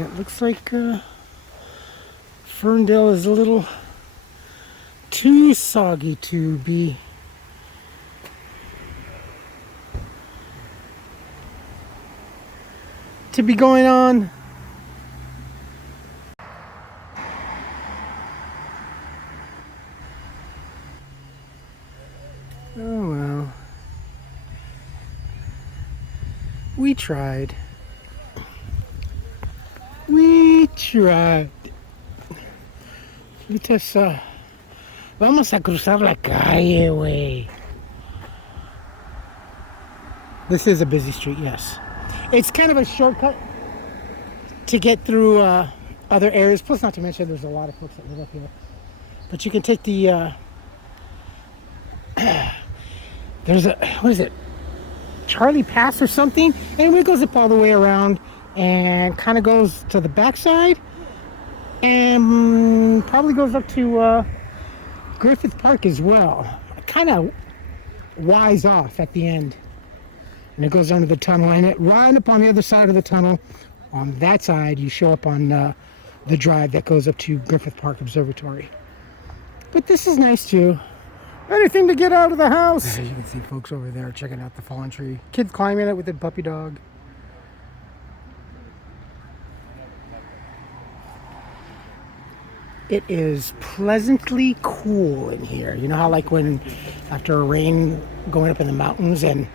it looks like Fern Dell is a little too soggy to be going on. Oh well. We tried. We tried. Vamos a cruzar la calle, güey. This is a busy street, yes. It's kind of a shortcut to get through other areas. Plus, not to mention, there's a lot of folks that live up here. But you can take the, there's a, what is it? Charlie Pass or something? And it goes up all the way around and kind of goes to the backside. And probably goes up to Griffith Park as well. Kind of wise off at the end. And it goes under the tunnel. And it right up on the other side of the tunnel, on that side, you show up on the drive that goes up to Griffith Park Observatory. But this is nice too. Anything to get out of the house. As you can see, folks over there checking out the fallen tree. Kids climbing it with a puppy dog. It is pleasantly cool in here. You know how like when after a rain going up in the mountains and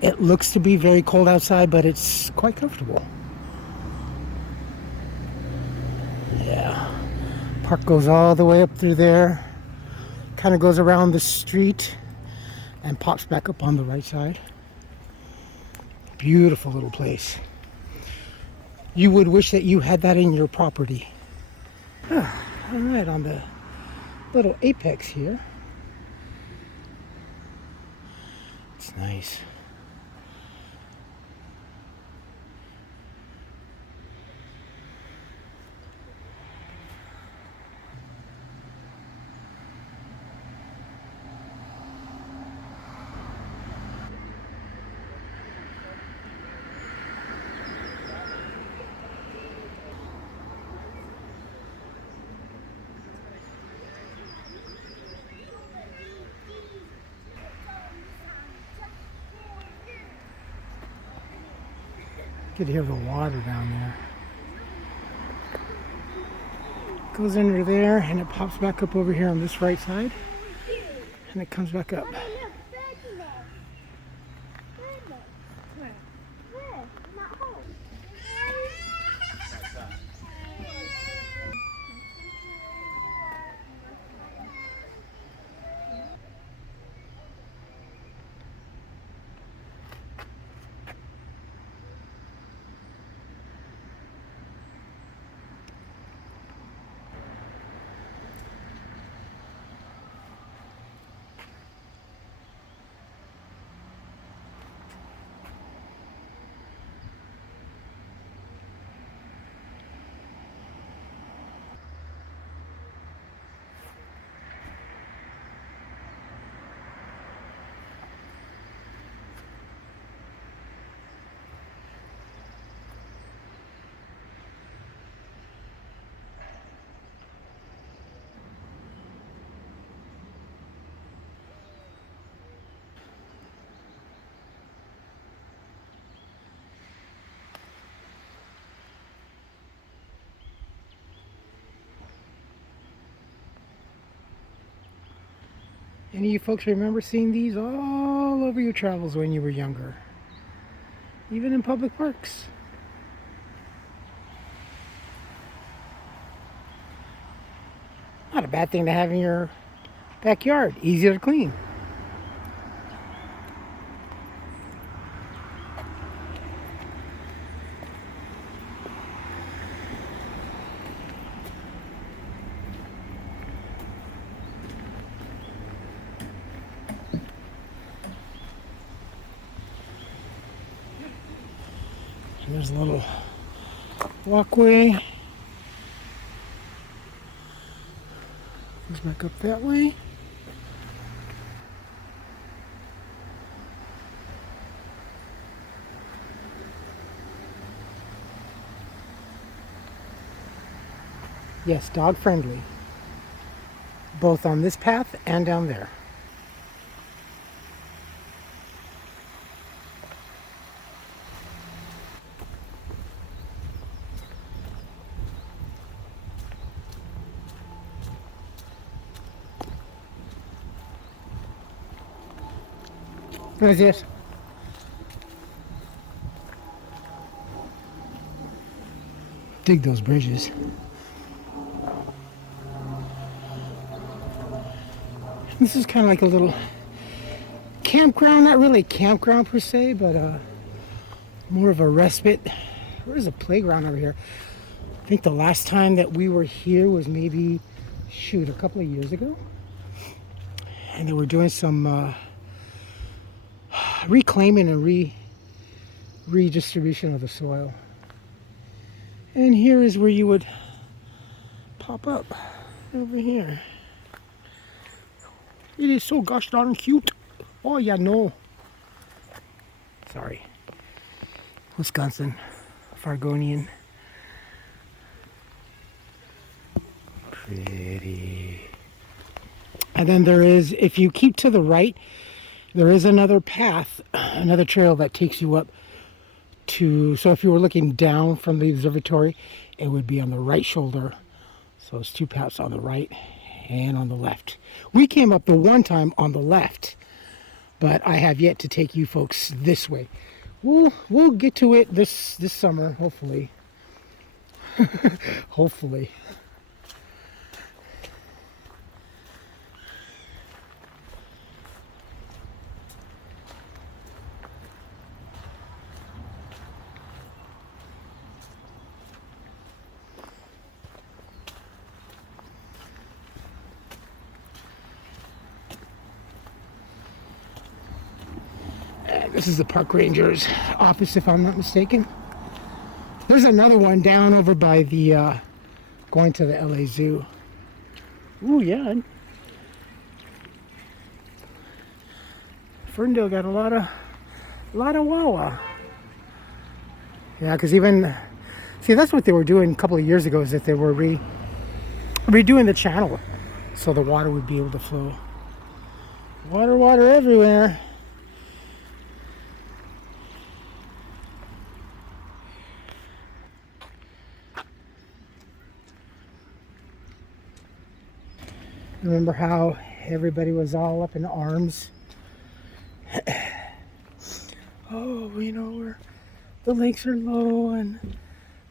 it looks to be very cold outside, but it's quite comfortable. Yeah. Park goes all the way up through there. Kind of goes around the street and pops back up on the right side. Beautiful little place. You would wish that you had that in your property. All right, on the little apex here. It's nice. You could hear the water down there. Goes under there and it pops back up over here on this right side. And it comes back up. Any of you folks remember seeing these all over your travels when you were younger? Even in public parks. Not a bad thing to have in your backyard. Easy to clean. There's a little walkway. Goes back up that way. Yes, dog friendly. Both on this path and down there. What is it? Dig those bridges. This is kind of like a little campground, not really a campground per se, but more of a respite. Where's a playground over here? I think the last time that we were here was maybe, shoot, a couple of years ago. And they were doing some reclaiming and redistribution of the soil. And here is where you would pop up over here. It is so gosh darn cute. Oh yeah, no. Sorry. Wisconsin, Fargonian. Pretty. And then there is, if you keep to the right, there is another path, another trail that takes you up to, so if you were looking down from the observatory, it would be on the right shoulder. So it's two paths on the right and on the left. We came up the one time on the left, but I have yet to take you folks this way. We'll get to it this summer, hopefully. Hopefully. This is the park ranger's office, if I'm not mistaken. There's another one down over by the going to the LA Zoo. Ooh, yeah. Fern Dell got a lot of Wawa. Yeah, because even, see, that's what they were doing a couple of years ago, is that they were redoing the channel so the water would be able to flow. Water everywhere. Remember how everybody was all up in arms? Oh, you know, where the lakes are low and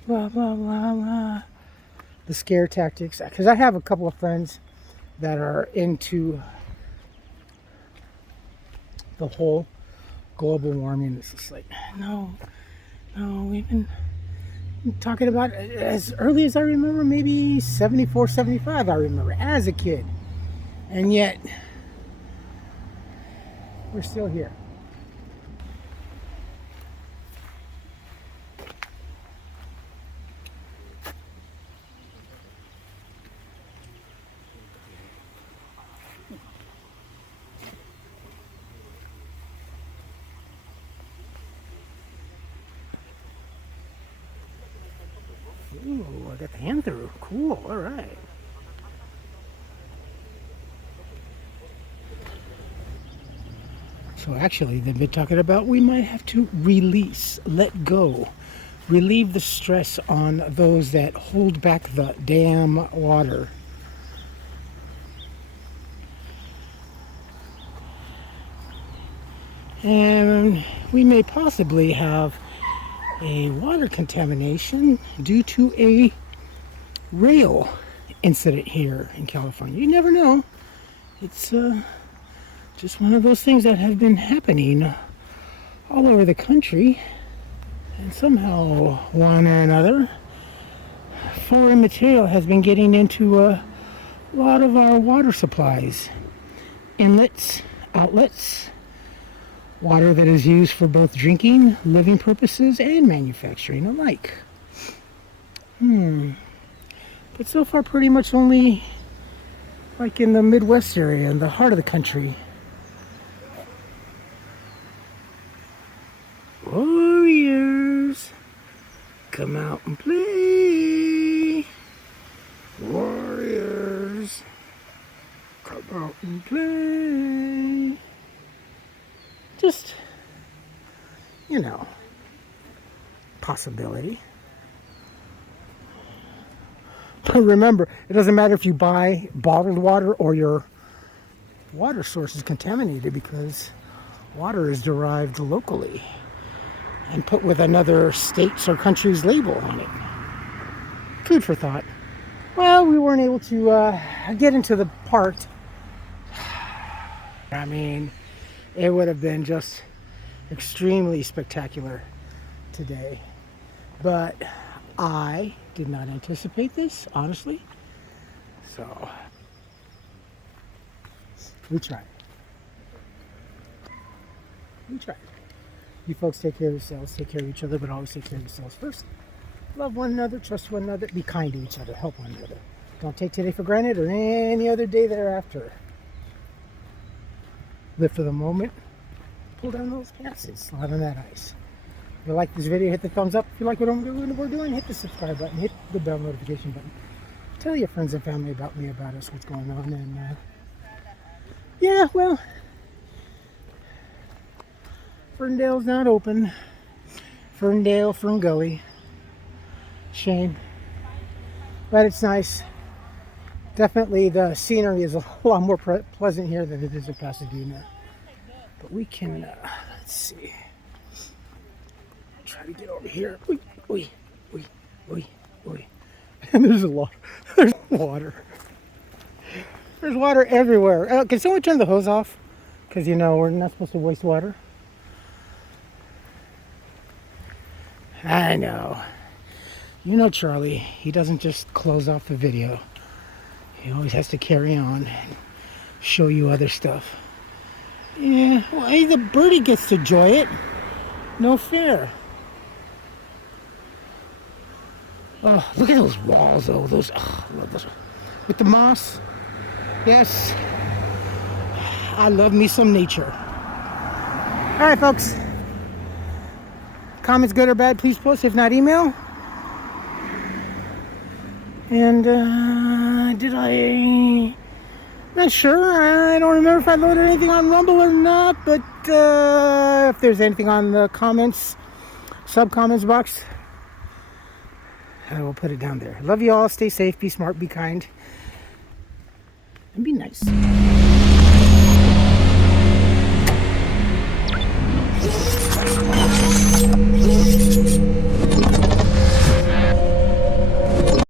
blah, blah, blah, blah. The scare tactics. Because I have a couple of friends that are into the whole global warming. It's just like, no, we've been talking about it as early as I remember, maybe 74, 75, I remember, as a kid. And yet, we're still here. Ooh, I got the hand through. Cool, all right. So actually, they've been talking about we might have to release, let go, relieve the stress on those that hold back the damn water. And we may possibly have a water contamination due to a rail incident here in California. You never know. It's just one of those things that have been happening all over the country, and somehow one or another foreign material has been getting into a lot of our water supplies, inlets, outlets, water that is used for both drinking, living purposes, and manufacturing alike. But so far pretty much only like in the Midwest area, in the heart of the country. Warriors, come out and play. Warriors, come out and play. Just, you know, possibility. But remember, it doesn't matter if you buy bottled water or your water source is contaminated, because water is derived locally and put with another state's or country's label on it. Food for thought. Well, we weren't able to get into the park. I mean, it would have been just extremely spectacular today. But I did not anticipate this, honestly. So, we tried. We tried. You folks take care of yourselves, take care of each other, but always take care of yourselves first. Love one another, trust one another, be kind to each other, help one another. Don't take today for granted or any other day thereafter. Live for the moment. Pull down those pants, slide on that ice. If you like this video, hit the thumbs up. If you like what we're doing, hit the subscribe button, hit the bell notification button. Tell your friends and family about me, about us, what's going on. And yeah, well, Fern Dell's not open. Fern Dell, Fern Gully. Shame. But it's nice. Definitely the scenery is a lot more pleasant here than it is in Pasadena. But we can, let's see. Try to get over here. Oi. And there's there's water. There's water everywhere. Can someone turn the hose off? Because, you know, we're not supposed to waste water. I know. You know Charlie, he doesn't just close off the video. He always has to carry on and show you other stuff. Yeah, well, hey, the birdie gets to enjoy it. No fair. Oh, look at those walls, though. Those, oh, I love those. With the moss. Yes. I love me some nature. All right, folks. Comments good or bad, please post. If not, email. And did I? Not sure. I don't remember if I loaded anything on Rumble or not. But if there's anything on the comments, sub-comments box, I will put it down there. Love you all. Stay safe. Be smart. Be kind. And be nice.